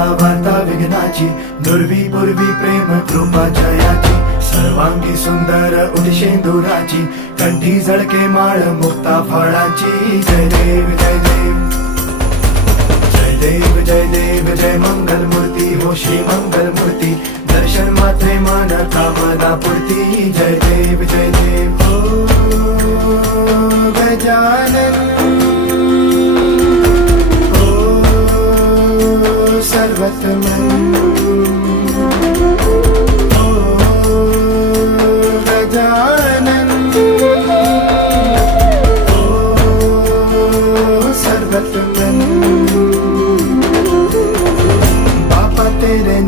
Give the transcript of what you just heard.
आता वार्ता विघ्नाची, दुर्वी पूर्वी प्रेम कृपा जयाची, सर्वांगी सुंदर उदिशेंदुराची, कंठी झळके माळ मुक्ता फळाची. जय देव जय देव जय देव जय देव जय मंगल मूर्ती हो श्री मंगल मूर्ती, दर्शन मात्रे मन कामना पूर्ती. जय देव जय देव हो गजानन हो सर्वतमन हो गजानन हो सर्वतमन. तेरे